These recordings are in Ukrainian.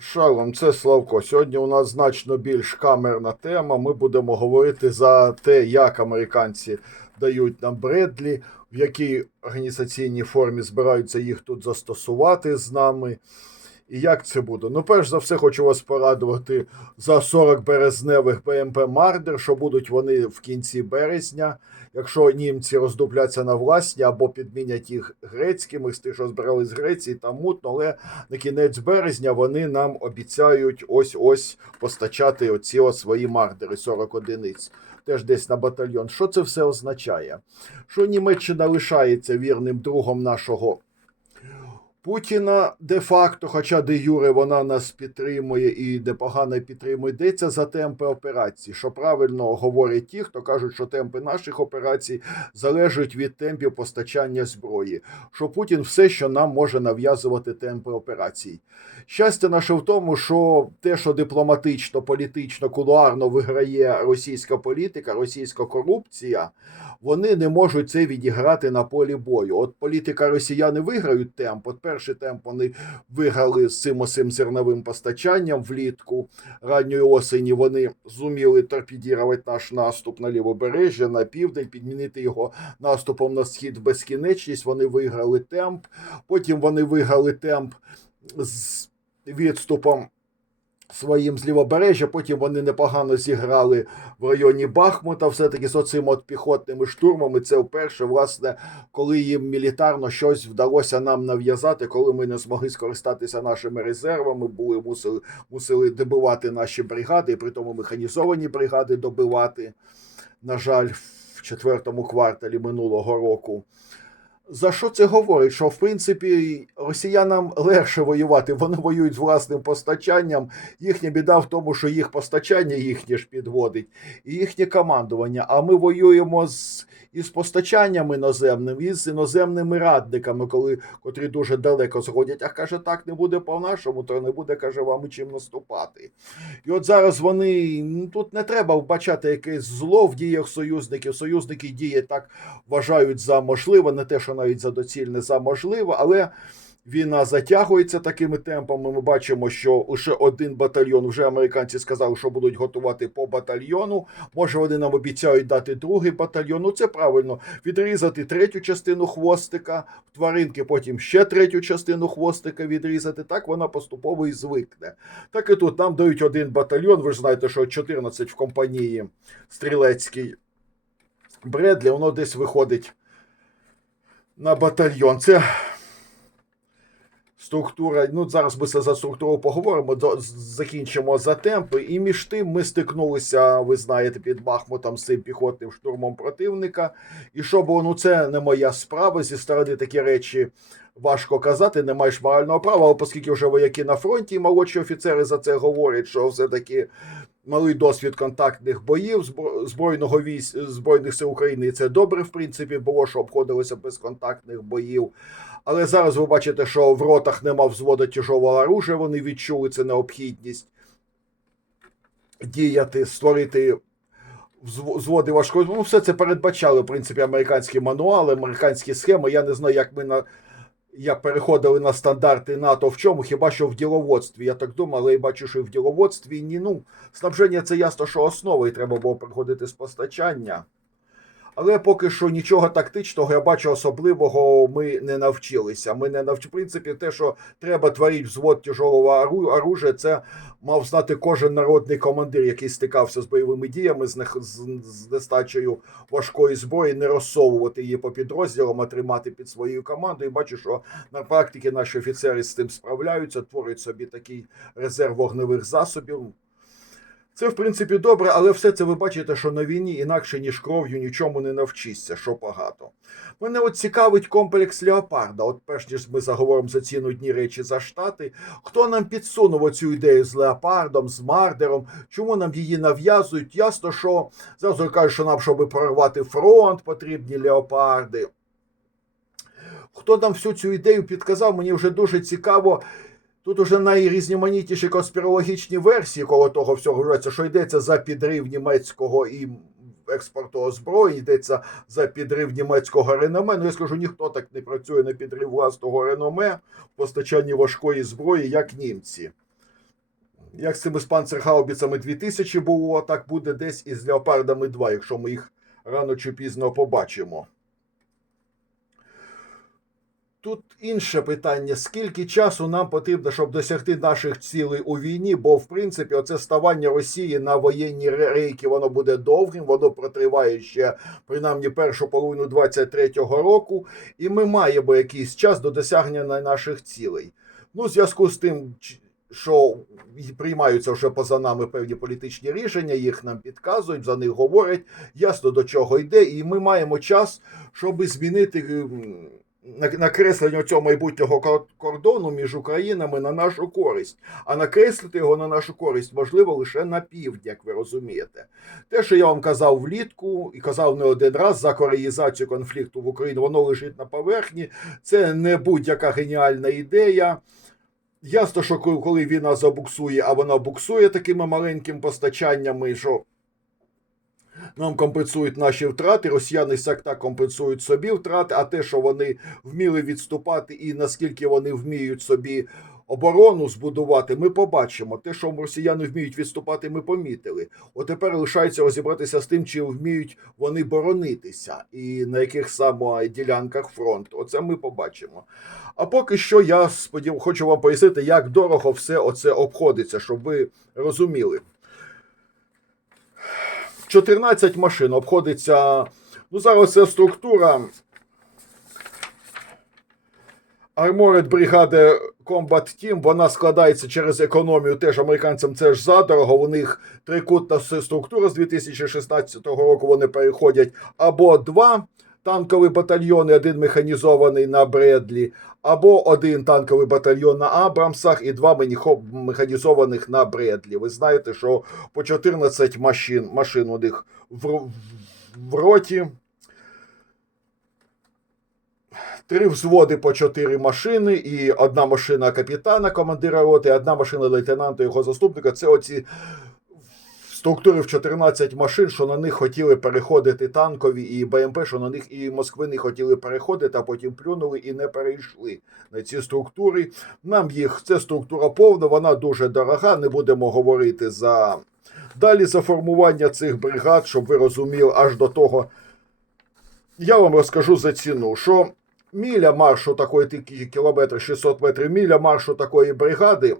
Шалом, це Славко. Сьогодні у нас значно більш камерна тема. Ми будемо говорити за те, як американці дають нам Бредлі, в якій організаційній формі збираються їх тут застосувати з нами. І як це буде? Ну, перш за все, хочу вас порадувати за 40 березневих БМП Мардер, що будуть вони в кінці березня. Якщо німці роздупляться на власні або підмінять їх грецькими з тих, що збирали з Греції, там мутно, але на кінець березня вони нам обіцяють ось ось постачати оці свої мардери 40 одиниць. Теж десь на батальйон. Що це все означає? Що Німеччина лишається вірним другом нашого Путіна де-факто, хоча де Юре вона нас підтримує і де погано підтримує, йдеться за темпи операцій. Що правильно говорять ті, хто кажуть, що темпи наших операцій залежать від темпів постачання зброї. Що Путін все, що нам може нав'язувати темпи операцій. Щастя наше в тому, що те, що дипломатично, політично, кулуарно виграє російська політика, російська корупція, вони не можуть це відіграти на полі бою. От політика росіяни виграють темп. От перший темп вони виграли з цим осим зерновим постачанням влітку. Ранньої осені вони зуміли торпедірувати наш наступ на лівобережжя, на південь, підмінити його наступом на схід в безкінечність. Вони виграли темп. Потім вони виграли темп з відступом своїм з лівобережжя. Потім вони непогано зіграли в районі Бахмута, все-таки з оцим от піхотними штурмами. Це вперше, власне, коли їм мілітарно щось вдалося нам нав'язати, коли ми не змогли скористатися нашими резервами, були мусили, мусили добивати наші бригади, і при тому механізовані бригади добивати. На жаль, в четвертому кварталі минулого року. За що це говорить? Що в принципі росіянам легше воювати, вони воюють з власним постачанням. Їхня біда в тому, що їх постачання їхнє ж підводить, і їхнє командування. А ми воюємо з із постачанням іноземним, і з іноземними радниками, коли котрі дуже далеко зходять. А каже, так не буде по-нашому, то не буде, каже, вам чим наступати. І от зараз вони ну, тут не треба вбачати якесь зло в діях союзників. Союзники дії так вважають за можливе, не те, що навіть за доцільне, за можливе, але. Війна затягується такими темпами. Ми бачимо, що лише один батальйон вже американці сказали, що будуть готувати по батальйону. Може, вони нам обіцяють дати другий батальйон. Ну це правильно відрізати третю частину хвостика в тваринки, потім ще третю частину хвостика відрізати. Так вона поступово і звикне. Так і тут нам дають один батальйон. Ви ж знаєте, що 14 в компанії стрілецькій Бредлі, воно десь виходить на батальйон. Це структура. Ну, зараз ми за структуру поговоримо. Закінчимо за темпи. І між тим ми стикнулися, ви знаєте, під Бахмутом з цим піхотним штурмом противника. І що було, ну це не моя справа. Зі сторони такі речі важко казати, не маєш морального права, але оскільки вже вояки на фронті і молодші офіцери за це говорять, що все-таки. Малий досвід контактних боїв збройного військ збройних сил України. І це добре, в принципі, було, що обходилося без контактних боїв. Але зараз ви бачите, що в ротах нема взводу тяжового оружия, вони відчули це необхідність діяти, створити взв- взводи важкої. Ну, все це передбачали, в принципі, американські мануали, американські схеми. Я не знаю, як ми на. Як переходили на стандарти НАТО в чому, хіба що в діловодстві. Я так думав, але я бачу, що і в діловодстві ні. Ну, снабження це ясно, що основа, і треба було приходити з постачання. Але поки що нічого тактичного, я бачу, особливого ми не навчилися. Ми не навч... В принципі, те, що треба творити взвод тяжелого ору- оружия, це мав знати кожен народний командир, який стикався з бойовими діями, з, з... з нестачею важкої зброї, не розсовувати її по підрозділам, а тримати під своєю командою. Бачу, що на практиці наші офіцери з тим справляються, творять собі такий резерв вогневих засобів. Це, в принципі, добре, але все це ви бачите, що на війні інакше, ніж кров'ю, нічому не навчишся, що багато. Мене от цікавить комплекс Леопарда. От перш ніж ми заговоримо за ці нудні речі за штати, хто нам підсунув оцю ідею з Леопардом, з Мардером, чому нам її нав'язують? Ясно, що зразу кажуть, що нам, щоб прорвати фронт, потрібні леопарди. Хто нам всю цю ідею підказав, мені вже дуже цікаво. Тут уже найрізноманітніші конспірологічні версії коло того всього вважається, що йдеться за підрив німецького і експорту озброєнь, йдеться за підрив німецького реноме. Ну я скажу, ніхто так не працює на підрив власного реноме в постачанні важкої зброї, як німці. Як з цими спанцергаубіцами 2000 було, так буде десь і з Леопардами 2, якщо ми їх рано чи пізно побачимо. Тут інше питання: скільки часу нам потрібно, щоб досягти наших цілей у війні? Бо, в принципі, оце ставання Росії на воєнні рейки, воно буде довгим, воно протриває ще принаймні першу половину 23-го року, і ми маємо якийсь час до досягнення наших цілей. Ну, в зв'язку з тим, що приймаються вже поза нами певні політичні рішення, їх нам підказують, за них говорять, ясно до чого йде, і ми маємо час, щоб змінити накреслення цього майбутнього кордону між Українами на нашу користь. А накреслити його на нашу користь можливо лише на півдні, як ви розумієте. Те, що я вам казав влітку і казав не один раз за кореїзацію конфлікту в Україні, воно лежить на поверхні. Це не будь-яка геніальна ідея. Ясно, що коли- війна забуксує, а вона буксує такими маленькими постачаннями, що нам компенсують наші втрати, росіяни сяк так компенсують собі втрати, а те, що вони вміли відступати і наскільки вони вміють собі оборону збудувати, ми побачимо. Те, що росіяни вміють відступати, ми помітили. От тепер лишається розібратися з тим, чи вміють вони боронитися і на яких саме ділянках фронту. Оце ми побачимо. А поки що я сподів... хочу вам пояснити, як дорого все оце обходиться, щоб ви розуміли. 14 машин обходиться. Ну, зараз це структура. Armored Brigade Combat Team, вона складається через економію. Теж американцям це ж задорого. У них трикутна структура з 2016 року. Вони переходять або два танкові батальйони, один механізований на Бредлі, або один танковий батальйон на Абрамсах і два механізованих на Бредлі. Ви знаєте, що по 14 машин, машин у них в, в роті. Три взводи по чотири машини, і одна машина капітана, командира роти, одна машина лейтенанта його заступника. Це оці структури в 14 машин, що на них хотіли переходити танкові і БМП, що на них і Москвини хотіли переходити, а потім плюнули і не перейшли на ці структури. Нам їх це структура повна, вона дуже дорога. Не будемо говорити за далі за формування цих бригад, щоб ви розуміли, аж до того. Я вам розкажу за ціну, що міля маршу такої кілометр 600 метрів, міля маршу такої бригади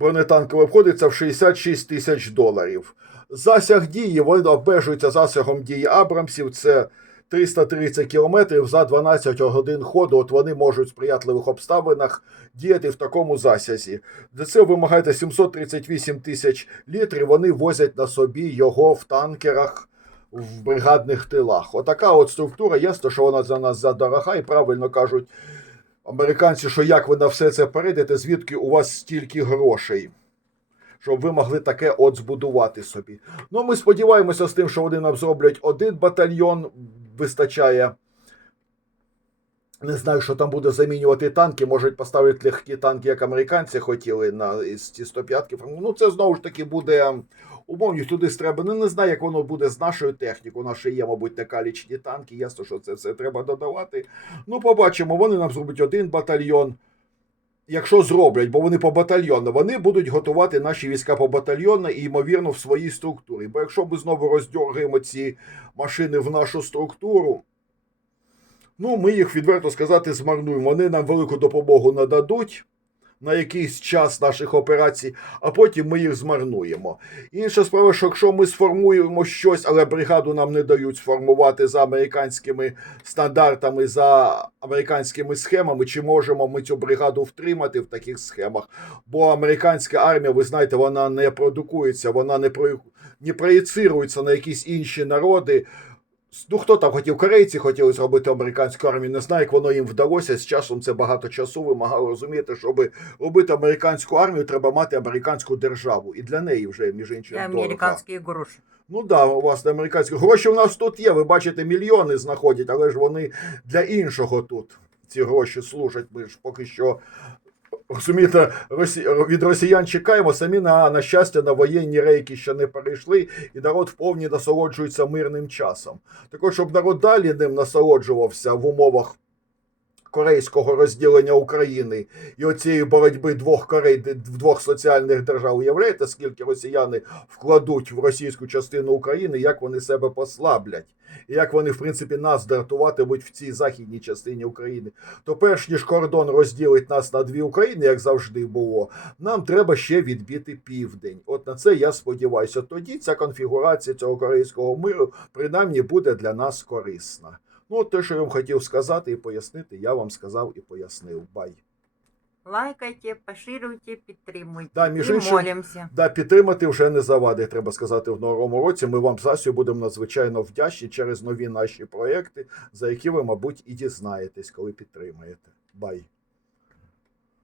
бронетанково обходиться в 66 тисяч доларів. Засяг дії вони обмежуються засягом дії Абрамсів. Це 330 кілометрів за 12 годин ходу. От вони можуть в сприятливих обставинах діяти в такому засязі. Для цього вимагаєте 738 тисяч літрів. Вони возять на собі його в танкерах в бригадних тилах. Отака от структура. Ясно, що вона за нас задорога, і правильно кажуть американці, що як ви на все це перейдете, звідки у вас стільки грошей, щоб ви могли таке от збудувати собі. Ну, ми сподіваємося з тим, що вони нам зроблять один батальйон, вистачає. Не знаю, що там буде замінювати танки. Можуть поставити легкі танки, як американці хотіли на ці 105 Ну, це знову ж таки буде умовні туди треба. Ну, не знаю, як воно буде з нашою технікою. У нас ще є, мабуть, некалічні танки. Ясно, що це все треба додавати. Ну, побачимо, вони нам зроблять один батальйон. Якщо зроблять, бо вони по батальйону, вони будуть готувати наші війська по батальйону і, ймовірно, в своїй структурі. Бо якщо ми знову роздергаємо ці машини в нашу структуру, ну, ми їх, відверто сказати, змарнуємо. Вони нам велику допомогу нададуть на якийсь час наших операцій, а потім ми їх змарнуємо. Інша справа, що якщо ми сформуємо щось, але бригаду нам не дають сформувати за американськими стандартами, за американськими схемами, чи можемо ми цю бригаду втримати в таких схемах? Бо американська армія, ви знаєте, вона не продукується, вона не про не проєцирується на якісь інші народи. Ну, хто там хотів, корейці хотіли зробити американську армію, не знаю, як воно їм вдалося. З часом це багато часу вимагало розумієте, щоб робити американську армію, треба мати американську державу. І для неї вже, між іншим, американские гроши. Ну да, власне, американські гроші у нас тут є. Ви бачите, мільйони знаходять, але ж вони для іншого тут ці гроші служать. Ми ж поки що. Розумієте, від росіян чекаємо, самі на, на щастя на воєнні рейки ще не перейшли, і народ вповні насолоджується мирним часом. Так от, щоб народ далі ним насолоджувався в умовах корейського розділення України і оцієї боротьби двох Корей, двох соціальних держав. Уявляєте, скільки росіяни вкладуть в російську частину України, як вони себе послаблять, і як вони, в принципі, нас дратуватимуть в цій західній частині України. То перш ніж кордон розділить нас на дві України, як завжди було, нам треба ще відбити південь. От на це я сподіваюся. Тоді ця конфігурація цього корейського миру принаймні буде для нас корисна. Ну, те, що я вам хотів сказати і пояснити, я вам сказав і пояснив. Бай. Лайкайте, поширюйте, підтримуйте. Да, між і іншим, молимося. Да, підтримати вже не завадить, треба сказати, в новому році. Ми вам засю будемо надзвичайно вдячні через нові наші проекти, за які ви, мабуть, і дізнаєтесь, коли підтримаєте. Бай.